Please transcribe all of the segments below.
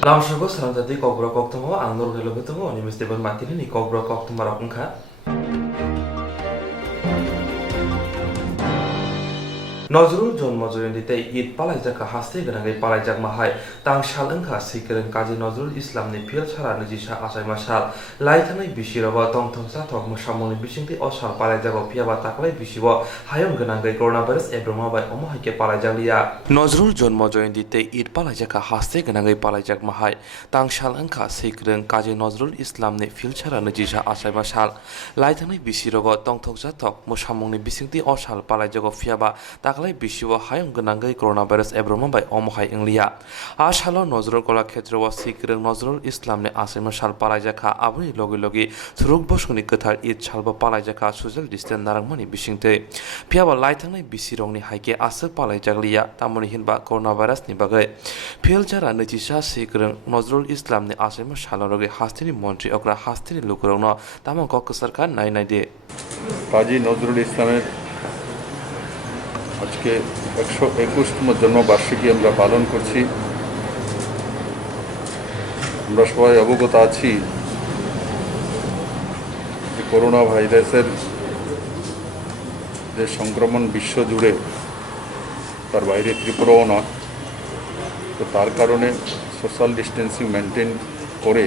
Langsung salam tadi kau berapa waktu mau anggur udah lebih tunggu ini mesti bermati nih kau berapa waktu marah engkau. Nazrul জন্মজয়ন্তীতে Eid পালাইজাকা হাসতে গোনাङै পালাইजाक माहाय तांसाल ओंखा सैखोरों काजी Nazrul इस्लामनि fill सारा नैजिसा आसायमा साल लाइथाङै बिसिरबा तंथंसा थक मोसामुंनि बिसिंथि असाल पालाइजागो फियाबा ताकलाय बिसिबो हायं गोनाङै कर'ना भाइरास एब्रमाबाय अमहायके पालाइजालिया नजरुल जन्मजयन्तीते ঈদ पालाइजाका हासते गोनाङै पालाइजाक माहाय तांसाल ओंखा सैखोरों काजी नजरुल इस्लामनि फिल सारा नैजिसा आसायमा साल लाइथाङै बिसिरबा तंथंसा थक मोसामुंनि बिसिंथि असाल पालाइजागो फियाबा তাকলাই বিশ্বও হায়ং গোনাङै করোনা ভাইরাস এব্রমাবাই অমহাই ইংলিয়া আসালো নজরুল কলা ক্ষেত্রও সিকরং নজরুল ইসলামনি আসাইমা সাল পালাইজাখা আবনি লগে লগে থুরুক বসুনি গোথার ঈদ সালবো পালাইজাখা সোশ্যাল ডিস্টেন্স নারাংমানি বিसिंते फियाबा लाइथांनाय बिसिरंनि हाइके आसो पालाइजागलिया तामनि हिनबा করোনা ভাইরাসनि बागै फिल जारा नैजिसा सिकरं नजरुल इस्लामनि आसाइमा सालरगे हास्तिनि मन्त्रि अग्रा हास्तिनि लुकरंनो तामं कक सरकार नायनायदे কাজী নজরুল ইসলামের আজকে 121তম জন্মবার্ষিকী আমরা পালন করছি। আমরা সবাই অবগত আছি যে করোনা ভাইরাসের যে সংক্রমণ বিশ্ব জুড়ে, তার বাইরে ত্রিপুরাও নয়, তো তার কারণে সোশ্যাল ডিস্টেন্সিং মেনটেন করে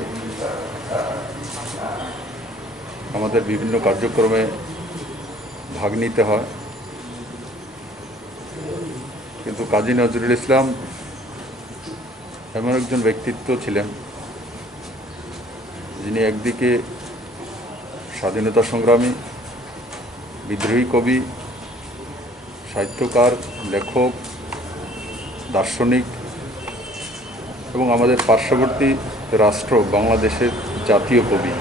আমাদের বিভিন্ন কার্যক্রমে ভাগ নিতে হয়। কিন্তু কাজী নজরুল ইসলাম এমন একজন ব্যক্তিত্ব ছিলেন যিনি একদিকে স্বাধীনতা সংগ্রামী, বিদ্রোহী কবি, সাহিত্যকার, লেখক, দার্শনিক এবং আমাদের পার্শ্ববর্তী রাষ্ট্র বাংলাদেশের জাতীয় কবি।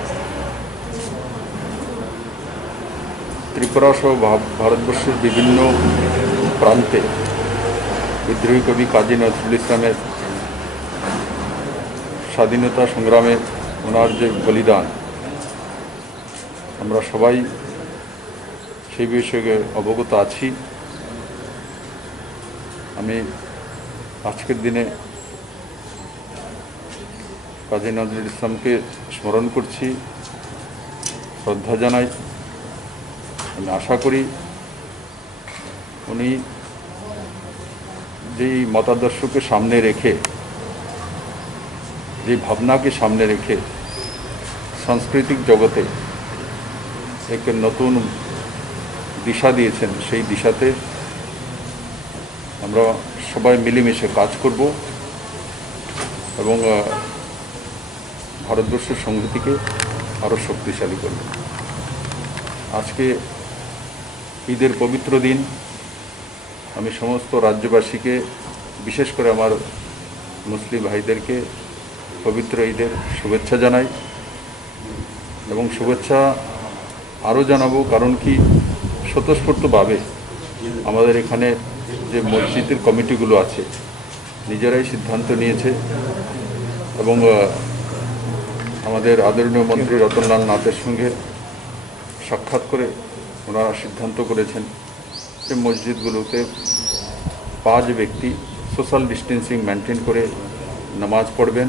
ত্রিপুরা সহ ভারতবর্ষের বিভিন্ন প্রান্তে বিদ্রোহী কবি কাজী নজরুল ইসলামের স্বাধীনতা সংগ্রামে ওনার যে বলিদান, আমরা সবাই সেই বিষয়ে অবগত আছি। আমি আজকের দিনে কাজী নজরুল ইসলামকে স্মরণ করছি, শ্রদ্ধা জানাই। আমি আশা করি উনি যেই মতাদর্শকে সামনে রেখে, যে ভাবনাকে সামনে রেখে সাংস্কৃতিক জগতে এক নতুন দিশা দিয়েছেন, সেই দিশাতে আমরা সবাই মিলেমিশে কাজ করব এবং ভারতবর্ষের সংহতিকে আরও শক্তিশালী করব। আজকে ঈদের পবিত্র দিন। আমি সমস্ত রাজ্যবাসীকে, বিশেষ করে আমার মুসলিম ভাইদেরকে পবিত্র ঈদের শুভেচ্ছা জানাই এবং শুভেচ্ছা আরও জানাবো, কারণ কি স্বতঃস্ফূর্তভাবে আমাদের এখানে যে মসজিদের কমিটিগুলো আছে নিজেরাই সিদ্ধান্ত নিয়েছে এবং আমাদের আদরণীয় মন্ত্রী রতনলাল নাথের সঙ্গে সাক্ষাৎ করে ওনারা সিদ্ধান্ত করেছেন যে মসজিদগুলোতে 5 ব্যক্তি সোশ্যাল ডিস্টেন্সিং মেনটেন করে নামাজ পড়বেন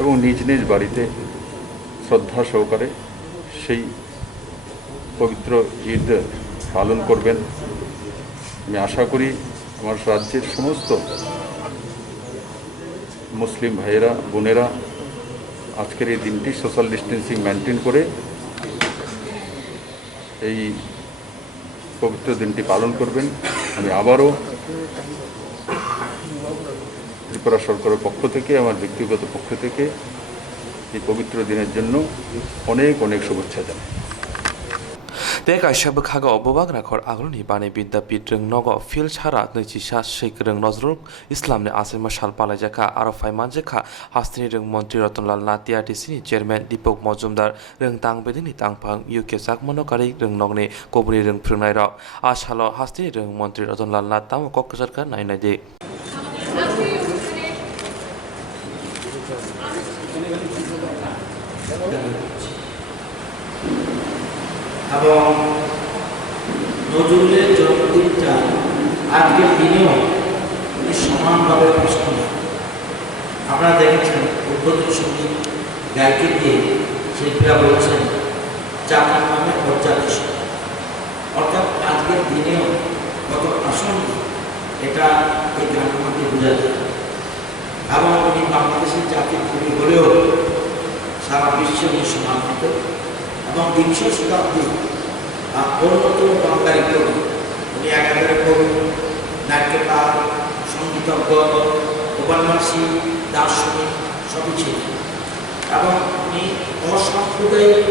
এবং নিজ নিজ বাড়িতে শ্রদ্ধা সহকারে সেই পবিত্র ঈদ পালন করবেন। আমি আশা করি আমার রাজ্যের সমস্ত মুসলিম ভাইয়েরা, বোনেরা আজকের এই দিনটি সোশ্যাল ডিস্টেন্সিং মেনটেন করে এই পবিত্র দিনটি পালন করবেন। আমি আবারও ত্রিপুরা সরকারের পক্ষ থেকে, আমার ব্যক্তিগত পক্ষ থেকে এই পবিত্র দিনের জন্য অনেক অনেক শুভেচ্ছা জানাই। Teka shabu khaga obobag rakhor agroni bani biddapit reng nogo fil chara nৈজিসা seikreng Nazrul ইসলামনি আসাইমা সাল পালাইজাখা আরো ফাইমানজেখা হাস্তিনি রং মন্ত্রী রতনলাল নাথ টিআরটিসিনি চেয়ারম্যান দীপক মজুমদার রং তাংবেদিনি তাংপাং ইউকে চাকমনকারি রং নগনি কবুনি রং ফ্রংনাই রক আসালো হাস্তিনি রং মন্ত্রী রতনলাল নাথ তামো কক সরকার নাইনাইদে এবং নজরুলের জন্মদিনটা আজকের দিনেও সমানভাবে প্রশ্ন আপনারা দেখেছেন উদ্বোধন সঙ্গীত গায়কে দিয়ে শিল্পীরা বলেছেন জাতির নামে পর্যাপ্ত, অর্থাৎ আজকের দিনেও কত প্রাসঙ্গিক এটা এই গানের মধ্যে বোঝা যায়। এবং উনি বাংলাদেশের জাতির কবি হলেও সারা বিশ্বে উনি সমাদৃত এবং বিংশ শতাব্দী অন্যতম বাঙালি কবি। উনি একাধারে কবি, নাট্যকার, সঙ্গীতজ্ঞ, উপন্যাসী, দার্শনিক সবই ছিলেন এবং উনি অসাম্প্রদায়িক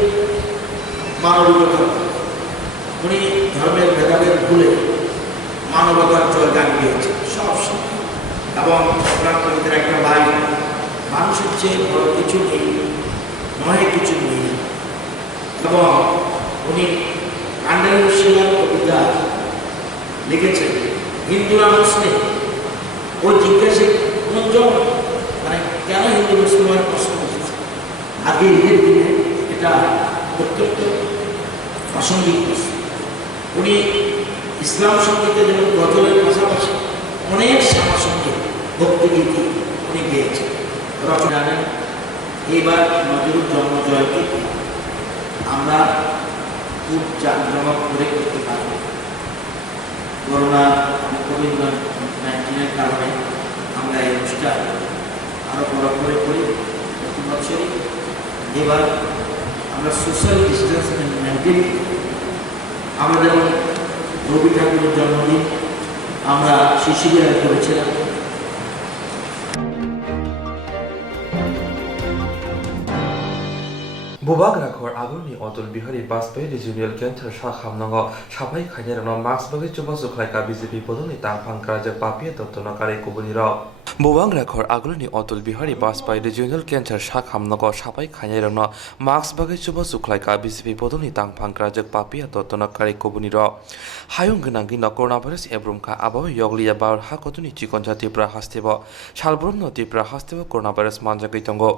মানবিকতা, উনি ধর্মের ভেদাভেদ ভুলে মানবতার জয় গান গিয়েছেন সব সময়। এবং আপনার কবিতার একটা লাইন, মানুষের চেয়ে বড় কিছু নেই, নয় কিছু নেই। এবং উনি আন্ডালুসিয়ার কবিতা লিখেছেন, হিন্দুরা মুসলিম ওই জিজ্ঞাসা কোনজন, মানে কেন হিন্দু মুসলমান প্রশ্ন উঠেছে আগে ঈদের দিনে, এটা অত্যন্ত প্রাসঙ্গিক প্রশ্ন। উনি ইসলাম সঙ্গীতে যেমন গজলের পাশাপাশি অনেক শ্যামাসঙ্গীত, ভক্তিগীতি উনি গেয়েছেন। রচনা জানেন, এইবার নজরুল জন্ম জয়ন্তী আমরা খুব জাঁকজমক করে করতে পারব। করোনা কোভিড-19 কারণে আমরা এই অনুষ্ঠান আরও বড় করে করি প্রতি বছরই। এবার আমরা সোশ্যাল ডিস্টেন্স মেনটেন, আমরা যেমন রবি ঠাকুরের জন্মদিন আমরা শিশু বিহার করেছিলাম। বুবাগ্রাখর আগুননি অতুল বিহারী বাজপেয়ী রিজিওনাল केन्सार शाखामनांग साफाई खायनायरनो मार्क्सबागै चुबा सुख्लायका बीजेपी पदनि तांफांक्रा जे पापिया तत्तनकारि कुबुनिराव बुबांग्राखर आगुलनि अतुल बिहारी बाजपेयी रिजियोनाल केन्सार शाखामनांग साफाई खायनायरनो मार्क्सबागै चुबा सुख्लायका बीजेपी पदनि तांफांक्रा जे पापिया तत्तनकारि कुबुनिराव हायुं गोनांगि कोरोना भाइरास एब्रुमखा आबाव यगलिया बार हाकतुनि चिकनजा तिप्रा हास्तेब सालब्रमनो तिप्रा हास्तेब कोरोना भाइरास मानजागै तंगो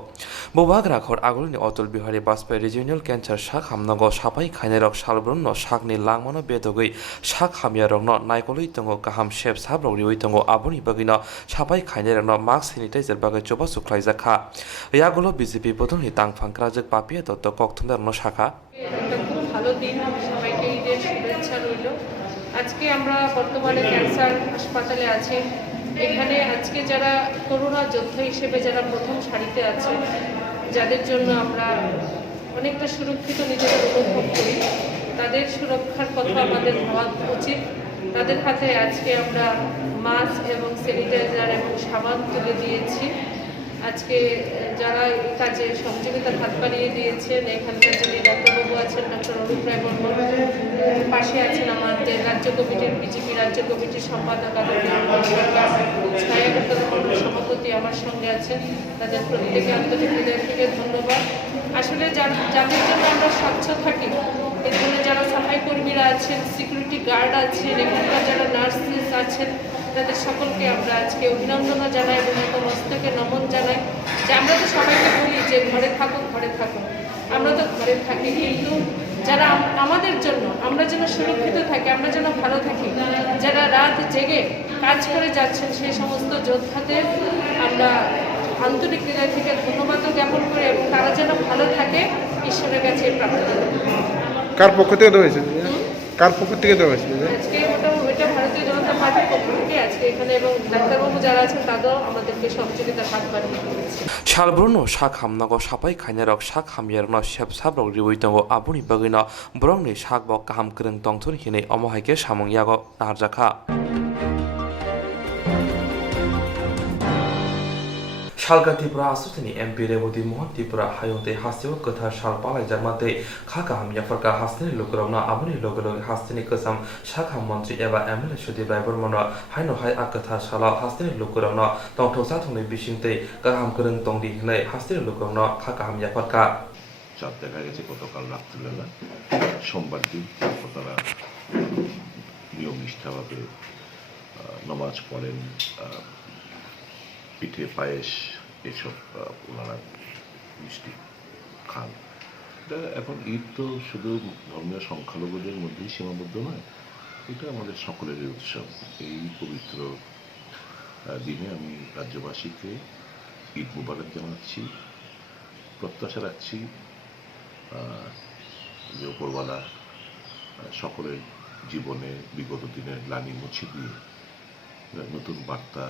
बुबाग्राखर आगुलनि अतुल बिहारी बाजपेयी रिजियोनाल केन्सार शाखामनांग साफाई खायनायरक सालब्रमनो शाकनि लांमानो बेदगै शाक हामियारकनो नायकलै तंगो गाहाम शेप साब्रक रिवै तंगो आबुनि बागैनो साफाई खायनायरकनो मास्क सेनिटाइजार बागै चोबा सुख्लायजाखा यागुलो बीजेपी पदनि तांफांक्रा जे पापिया तत्त कक्थुंदारनो शाखा খুব ভালো দিন, সবাইকে ঈদের শুভেচ্ছা রইল। আজকে আমরা বর্তমানে ক্যান্সার হাসপাতালে আছি। এখানে আজকে যারা করোনা যোদ্ধা হিসেবে যারা প্রথম সারিতে আছে, যাদের জন্য আমরা অনেকটা সুরক্ষিত নিজেদের অনুভব করি, তাদের সুরক্ষার কথা আমাদের ভাবা উচিত। তাদের হাতে আজকে আমরা মাস্ক এবং স্যানিটাইজার এবং সাবান তুলে দিয়েছি। আজকে যারা এই কাজে সহযোগিতার হাত বাড়িয়ে দিয়েছেন, এখানকার যিনি ডাক্তারবাবু আছেন, ডক্টর অরূপ রায় বর্মন, পাশে আছেন আমাদের রাজ্য কমিটির বিজেপি রাজ্য কমিটির সম্পাদক সরকার, ছায়াকর্তা মণ্ডল সভাপতি আমার সঙ্গে আছেন, তাদের প্রত্যেকে আন্তরিক হৃদয় থেকে ধন্যবাদ। আসলে যাদের জন্য আমরা স্বচ্ছ থাকি, এর জন্য যারা সাফাই কর্মীরা আছেন, সিকিউরিটি গার্ড আছেন, এখানকার যারা নার্সেস আছেন, তাদের সকলকে আমরা আজকে অভিনন্দন জানাই এবং মস্তকে নমন জানাই। যে আমরা তো সবাইকে বলি যে ঘরে থাকো, ঘরে থাকো, আমরা তো ঘরে থাকি, কিন্তু যারা আমাদের জন্য, আমরা যেন সুরক্ষিত থাকি, আমরা যেন ভালো থাকি, যারা রাত জেগে কাজ করে যাচ্ছেন, সেই সমস্ত যোদ্ধাদের আমরা আন্তরিক হৃদয় থেকে ধন্যবাদও জ্ঞাপন করি এবং তারা যেন ভালো থাকে, ঈশ্বরের কাছে প্রার্থনা করি। কার পক্ষ থেকে দেওয়া হয়েছে? কার পক্ষ থেকে দেওয়া হয়েছে? আজকে ওটা ভারতীয় জনতা পার্টির পক্ষ থেকে আজকে এখানে, এবং ডাক্তারবাবু যারা আছেন তারাও আমাদেরকে সহযোগিতার হাত বাড়িয়ে দিয়েছে। सालब्रनो शाक हामनांगो साफाई खायनायरक शाक हामियारनो शेप साब्रक रिवै तंगो आबुनि बागैनो ब्रंनि शाक बक गाहाम गोरों दंथुन हिनै अमहायके सामं यागो नारजाखा शालगा त्रिपुरा आसुथनि एमपि रेवती मोहन त्रिपुरा हायुंते हास्तेव गोथार शाल पालाय जामाते खाका हामियाफोरका हास्तेनि लोगोरावनो आबुनि लोगो लोगो हास्तेनि गोजाम शाखा मन्त्रि एबा एमएलए सुदीप राय बर्मनो हायनो हाय आ गोथार शालाव हास्तेनि लोगोरावनो तंथौसा थंनै बिसिंते गाहाम गोरों दंदि हिनै हास्तेनि लोगोरावनो खाका हामियाफोरका চাঁদ দেখা গেছে গতকাল রাত্রিবেলা, সোমবার দিন তারা নিয়ম নিষ্ঠাভাবে নামাজ পড়েন, পিঠে পায়েস এসব ওনারা মিষ্টি খান। এটা এখন ঈদ তো শুধু ধর্মীয় সংখ্যালঘুদের মধ্যেই সীমাবদ্ধ নয়, এটা আমাদের সকলেরই উৎসব। এই পবিত্র দিনে আমি রাজ্যবাসীকে ঈদ মুবারক জানাচ্ছি। প্রত্যাশা রাখছি যে উপরওয়ালা সকলের জীবনে বিগত দিনের গ্লানি মুছে দিয়ে নতুন বার্তা,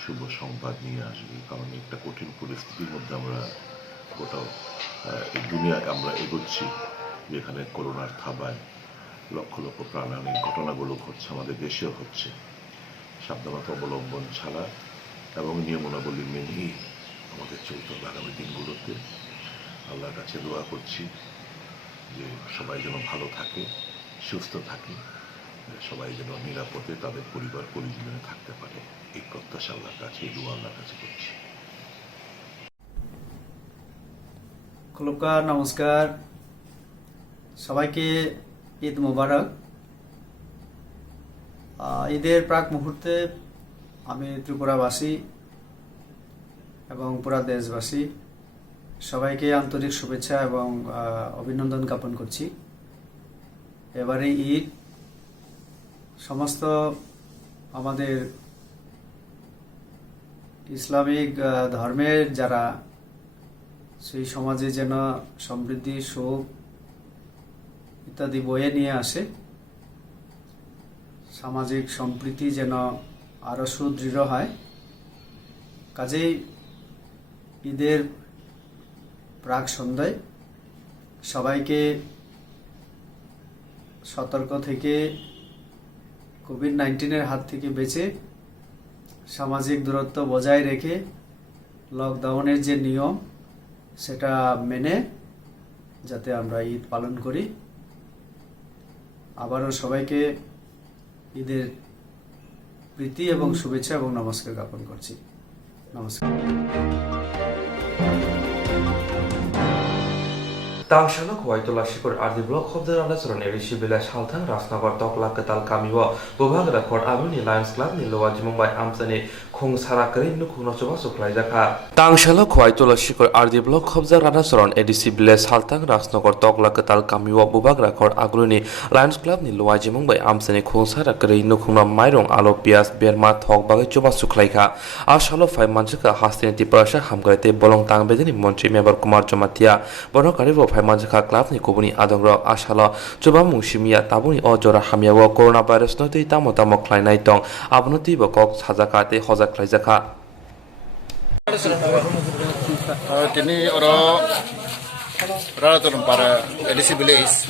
শুভ সংবাদ নিয়ে আসবে। কারণ একটা কঠিন পরিস্থিতির মধ্যে আমরা গোটা এই দুনিয়ায় আমরা এগোচ্ছি, যেখানে করোনার থাবায় লক্ষ লক্ষ প্রাণহানির ঘটনাগুলো ঘটছে, আমাদের দেশেও হচ্ছে। সাবধানতা অবলম্বন ছাড়া এবং নিয়মাবলী মেনেই আমাদের চলতে হবে আগামী দিনগুলোতে। আল্লাহর কাছে দোয়া করছি যে সবাই যেন ভালো থাকে, সুস্থ থাকে, সবাই যেন নিরাপদে তাদের পরিবার পরিজনে থাকতে পারে। এই প্রত্যাশা আল্লাহর কাছে, দোয়া আল্লাহর কাছে করছি। খুলুমকার, নমস্কার, সবাইকে ঈদ মোবারক। ঈদের প্রাক মুহূর্তে আমি ত্রিপুরাবাসী এবং পুরা দেশবাসী সবাইকে আন্তরিক শুভেচ্ছা এবং অভিনন্দন জ্ঞাপন করছি। এবারে ঈদ সমস্ত আমাদের ইসলামিক ধর্মের যারা, সেই সমাজে যেন সমৃদ্ধি, সুখ ইত্যাদি বয়ে নিয়ে আসে। সামাজিক সম্প্রীতি যেন আরো সুদৃঢ় হয়। কাজেই ঈদের প্রাক সন্ধ্যায় সবাইকে সতর্ক থেকে, কোভিড-19 হাত থেকে বেঁচে, সামাজিক দূরত্ব বজায় রেখে, লকডাউনের যে নিয়ম সেটা মেনে যাতে আমরা ঈদ পালন করি। আবারও সবাইকে ঈদের প্রীতি এবং শুভেচ্ছা এবং নমস্কার জ্ঞাপন করছি। নমস্কার। Tangshana Kuwaitula Shikor Ardi Block of the Ranasaran Erishi Villa Shaltan Rasnagar Tokla Katal Kamiwa Bubagra Court Avenue Lions Club Niloaj Mumbai Amsani Kung Sarakari Nukunochova Supply Jaka Tangshala Kuwaitula Shikor Ardi Block of the Ranasaran Erishi Villa Shaltan Rasnagar Tokla Katal Kamiwa Bubagra Court Agruni Lions Club Niloaj Mumbai Amsani Kung Sarakari Nukuna Mairong Alopias Berma Tok Bagachova Suklaika Ashalo 5 Manchaka Hastinity Prasha Hamgrate Bolong Tang Bedini Montri Member Kumar Jomatia Bonokari Manjaka Club ni Kubuni Adongra Ashalo Chuba Mushimia Tabuni Ojora Hamiawa Coronavirus Noti Tamotamo Kleinaitong Abnuti Bokok Hazakate Hoza Klaizaka Tini oro Raraton para edisi village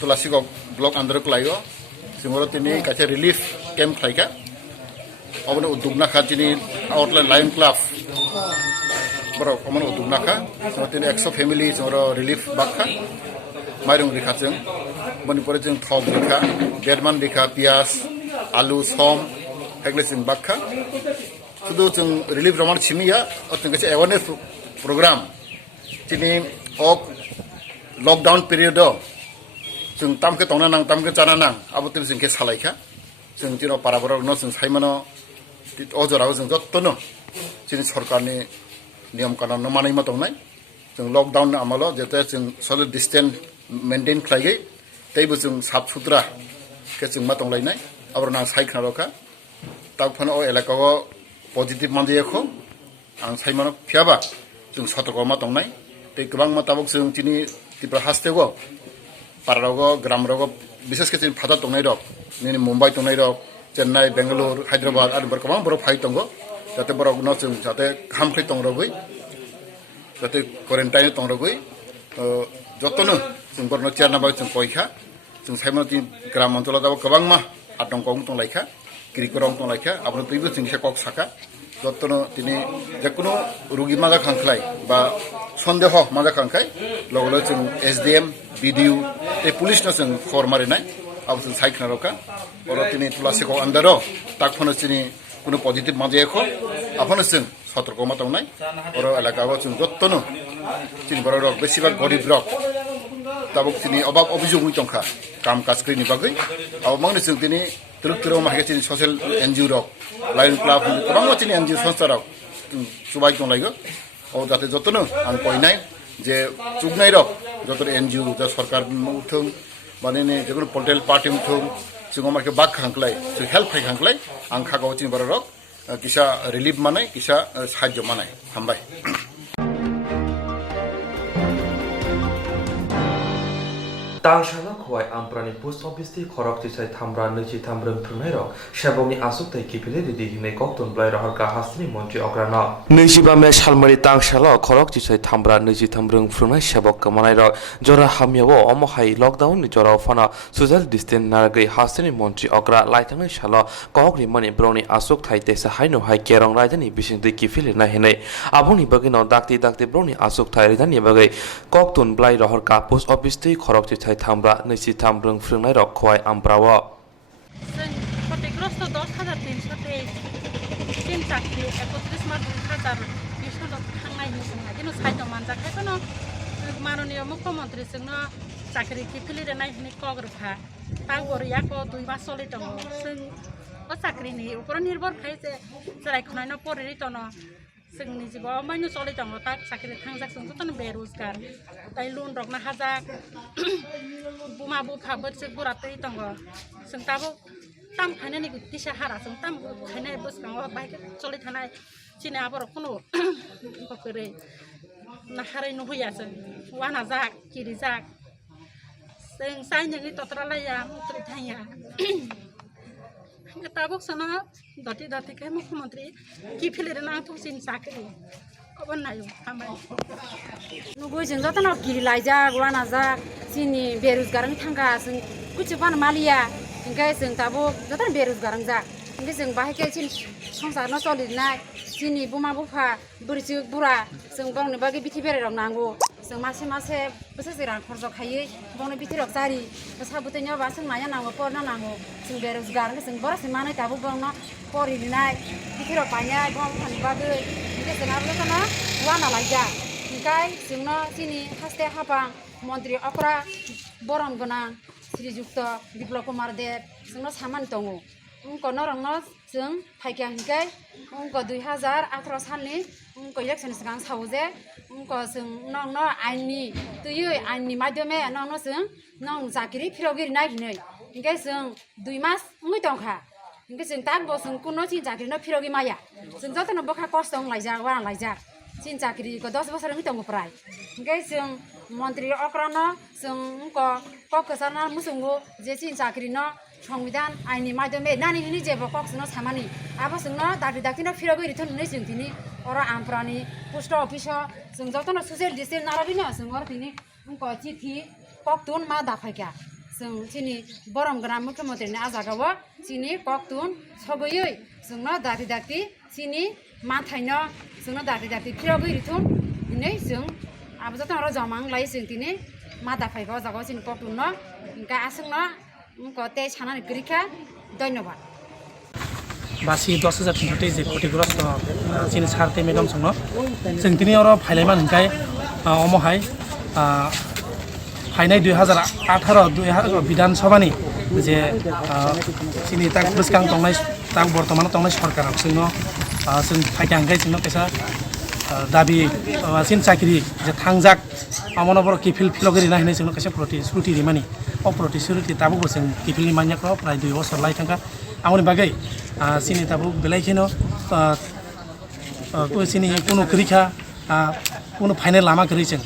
Tulasiko block under Klayo Simoro tini kaca relief camp Klaika Obono Udugna Kajini Outline Lion Club Bro, common Udunaka, not in exo families or relief baka, Marum Rikatang, Manipulating Tom Rika, German Rika, Pias, Alu, Som, Heglis in Baka, to do some relief Roman Chimia, or to get awareness program, Tini of lockdown period, Sung Tamka Tonanang, Tamka Chananang, about this in case Halaka, Sung Tino Paraboro, no since Haimano, it also arousing got to know, since Horkani. নিয়ম কানুন মানাই মতো নাই जों lockdown আমলো যেতে जों social distance maintain খাইগে তাইবো जों সাফ সুতরা কে जों मा তংলাইনাই আবার না সাইখনারকা তাকফান ও এলাকাও পজিটিভ মানজেখো आं साइमानो फियाबा जों सतर्क मा तंनाय ते गोबां माताबक जों तिनि तिब्रा हास्तेगो पारागो ग्रामरगो विशेष के जों फादा तंनाय रक नि मुंबई तंनाय रक चेन्नाई बेंगलुरु हायद्राबाद आरो गोबां बर फाइ तंगो जाते बरक न जों जाते खामखै तंरगै जाते क्वारेन्टाइन तंरगै जतनो जों बरनो चेरनाबा जों कयखा जों साइमानो ति ग्राम अञ्चलाव दाबो गोबां मा आतंकं तंलायखा क्रिकरं तंलायखा आबनो तैबो जों कक साका যত্ন তিনি যে কোনো রোগী মাজা খাংখাই বা সন্দেহ মাজা খাংখাই লগলে जों एसडीएम बीडीओ ए पुलिस न जों खबर मारिनाय अब जों साइखना रका और তিনি तुलासिखौ आन्दारो ताकफोनो তিনি কোনো पजिटिभ माजायखौ आपनो जों सतर्क मातावनाय और एलाकायाव जों যত্ন তিনি বড় রক বেশিরভাগ গরিব রক তাবক তিনি অভাব অভিযোগ হইতংখা কাম কাজ করিনি বাগৈ আব মাংনি जों তিনি তুলুকতুরো মাকে তিনি social NGO rock line club गोबां তিনি এনজিও সংস্থা রক সুবাই দंलायगो ও যাতে যতनो आं কইনাय যে চুগনাই রক যত এনজিও যা সরকার উঠুং মানে যে কোনো পলিটিক্যাল পার্টি উঠুং जों माके बाग खांखलाय जों हेल्प फाइ खांखलाय आं खागाव चिन बर रक কিসা রিলিফ মানায় কিসা সাহায্য মানায় হামবাই Tangshana khwai amprani post office ti khorok ti sai thamra nechi thamrang thunai rok shabongni asuk tai kipile di hinai kokton blai rahar ka hasni montri okrana nechiba me salmari tangshala khorok ti sai thamra nechi thamrang thunai shabok kamanai rok jora hamyawo omohai lockdown ni jora fana social distance nargai hasni montri okra laitangai shala kokri mani broni asuk thai te sa haino hai kerong rajdani bising ti kipile na hinai aboni bagino dakti broni asuk thai rajdani bagai kokton blai rahar ka post office ti khorok ti থামরা নৈশি থামব্রং ফ্রংনাই রক খোয়াই আমপ্রাও जों क्षतिग्रस्त 10,323 চাকরি 31,000 थांनायनि जोंहा दिनै साइटआव मानजाखायखौनो माननीय मुख्यमंत्री जोंनो चाकरि किफिलि रेनाय हिनि कग्रफा तांगरियाको 2 मास चलि दङ जों ओ चाकरिनि उपर निर्भर खाय जे जरायखनायनो परिरितन जोंनि जिउआव मायनो चलि दङ ता चाकरि थांजाक जों जतन बेरोजगार ताइ लोन रकना हाजाक बुमा बुफा बोरसे बुरातै दङ जों दाबो ताम खायनायनि दिशा हारा जों ताम खायनाय बोसगाव बाइक चलि थानाय चिने आबर कुनु बकरे नाहारै नहैया जों वाना जाक किरि जाक जों साइननि तत्रलाया मुत्रि थाया ताबुक सना दति दति के मुख्यमंत्री की फिलेर ना थुसिन चाकरि अबन नायो हामाय नुगो जों जतन गिरि लायजा वाना जा सिनि बेरोजगारनि थांगा जों कुछ बान मालिया इंगाय जों ताबुक जतन बेरोजगार जा इंगाय जों बाहायके सिन संसार न चलिनाय सिनि बुमा बुफा बुरिजो बुरा जों बावनो बागे बिथि बेरायराव नांगौ जों मासे मासे बोसोरसे रां खरस खायो बावनो बिथिराव जारि साबुतैनियाव बा जों माया नांगौ परना नांगौ जों बेरोजगार जों बरासे माने ताबुक बावनो परिनाय बिथिराव पायनाय बावनो फानि बागे इंगाय जों आरो जतन वाना लायजा इंगाय जोंनो सिनि हास्ते हाबां मन्त्रि अक्रा बरम गोनां श्रीजुक्त बिप्लब कुमार देव जोंनो सामान दङ उनको नरंनो जों फाइका हिंगाय उनको 2018 सालनि उनको इलेक्शन सिगां सावजे उनको जों नंनो आइननि तुयै आइननि माध्यमे नंनो जों नं चाकरि फिरगिरि नागिनै हिंगाय जों 2 मास उङै दंखा हिंगाय जों ताक बसं कुनो सिन चाकरि न फिरगि माया जों जतन बखा कष्ट लायजा वाना लायजा सिन चाकरि को 10 बोसोर उङै दङ प्राय हिंगाय जों मन्त्रि अक्रन जों उनको ककसाना मुसुंगो जे सिन चाकरि न संविधान आइननि माध्यमे नानि हिनि जेबो कक्सनो सामानि आबो जोंनो दाखि न फिरगि रिथन नै जों दिनि अर आमप्रानि पोस्ट अफिस जों जतन ससियेल डिस्टेन्स नाराबिनो जों अर दिनि उनको चिठी कक्तुन मा दाफायका जों सिनि बरम ग्राम मुख्यमन्त्रिनि आजागाव सिनि कक्तुन सगयै जोंनो दाखि सिनि माथायनो जोंनो दाखि फिरगि रिथन दिनै जों आबो जतन अर जमां लाय जों दिनि मा दाफायका जागाव सिनि कक्तुन न इनका आसंनो उनको ते छाना गरीखा धन्यवाद बासी 10,000 जे क्षतिग्रस्त चिन सारते मेडम संग जों दिनै अर फाइलायमान हिंखाय अमहाय फाइनाय 2018 विधानसभानि जे चिनि ताक बसकां तंनाय ताक बर्तमान तंनाय सरकार जोंनो जों फाइका हिंखाय जोंनो कैसा दाबि चिन चाकरि जे थांजाक अमनबर किफिल फिलगिरि नाहिनाय जोंनो कैसा प्रतिश्रुति रिमानि प्रतिश्रुति ताबुक जों किफिलनि मान्याखौ प्राय 2 बोसोर लायथांखा आंनि बागै सिनि ताबुक बेलायखिनो सिनि कुनु गरीखा कुनु फाइनेल लामा गरी जों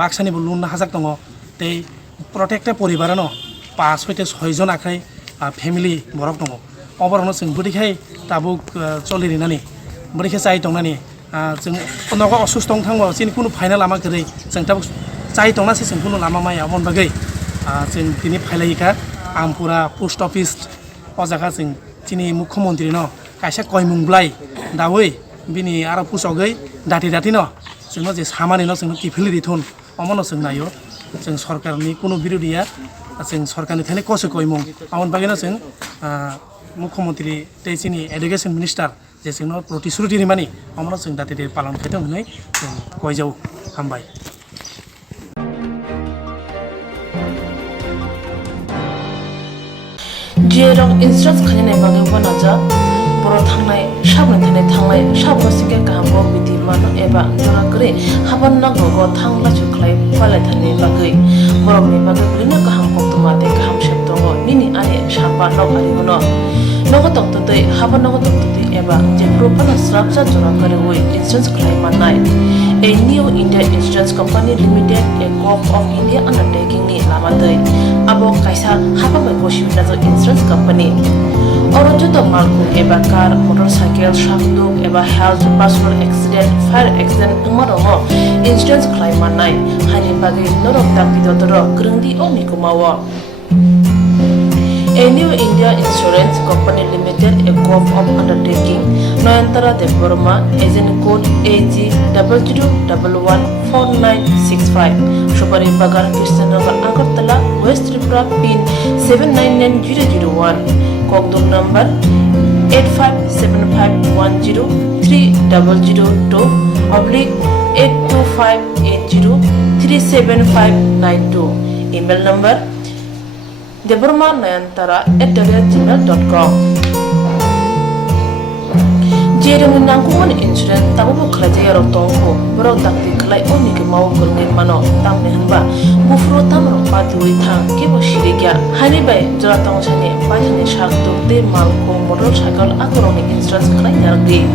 बाक्सानिबो लुन हाजाक दङ ते प्रत्येकटा परिबारानो 5 हयते 6 जन आखाय फेमिलि बरक दङ अबरनो जों बोरैखाय ताबुक चलिरिनानि बोरैखाय चाय दंनानि जों नगा असुस्थ थांबो सिनि कुनु फाइनेल लामा गरी जों ताबुक चाय दंनासि जों कुनु लामा माया अमन बागै जों दिनै फाइलायखा आमपुरा पोस्ट अफिस अजाखा जों दिनै मुख्यमन्त्रि न कायसा कयमुंब्लाय दावै बिनि आरो पुसगै दाति न जोंनो जे सामानि न जोंनो किफिलि रिथन अमन जों नायो जों सरकारनि कुनु बिरोधिया जों सरकारनि थाने कसो कयमुं अमन बागैनो जों मुख्यमन्त्रि तेसिनि एडुकेशन मिनिस्टार जे जोंनो प्रतिश्रुति रिमानि अमन जों दाति पालन खायदों होननाय जों गयजाव हामबाय जेरं इन्सुरेन्स खालामनाय बागै बनाजा बर' थांनाय साबनो सिगे गाहामखौ बिदि मानो एबा जरा करे हाबान नांगौ थांला जुख्लाय फालायथारनि बागै बर'नि बागै ओरैनो गाहाम कक्टमाते गाहाम सेब दङ निनि आने साबा नगारिगोन nogotok tutui haban nogotok tutui eba je propana srapsa jora kare oi insurance claim manai a new India Insurance Company Limited a co-op of India undertaking ni lamadai abo kaisa haba mai koshi na jo insurance company oro joto malku eba car motorcycle shakduk eba health personal accident fire accident umarongo insurance claim manai hani bagi norok tak bidotoro krungdi oni kumawa a new India Insurance Company Limited, a co-op of undertaking, Noyantara de Burma, agent code AG 00114965, Shubari Bagar, Krishnagar, Agartala, West Tripura, pin 799001, Kogduk number 857510-82580375592, email number deburmanayantara@gmail.com. Jereng nangkuman insurance tabu kerja yarok tongko berok takti kelai oni ke mau kurni mano tam nehanba bufro tam rokpa tuwi thang ke bo shirigya hani bai jora tong chani pajani shak to te malko motorcycle akoroni insurance kelai yardi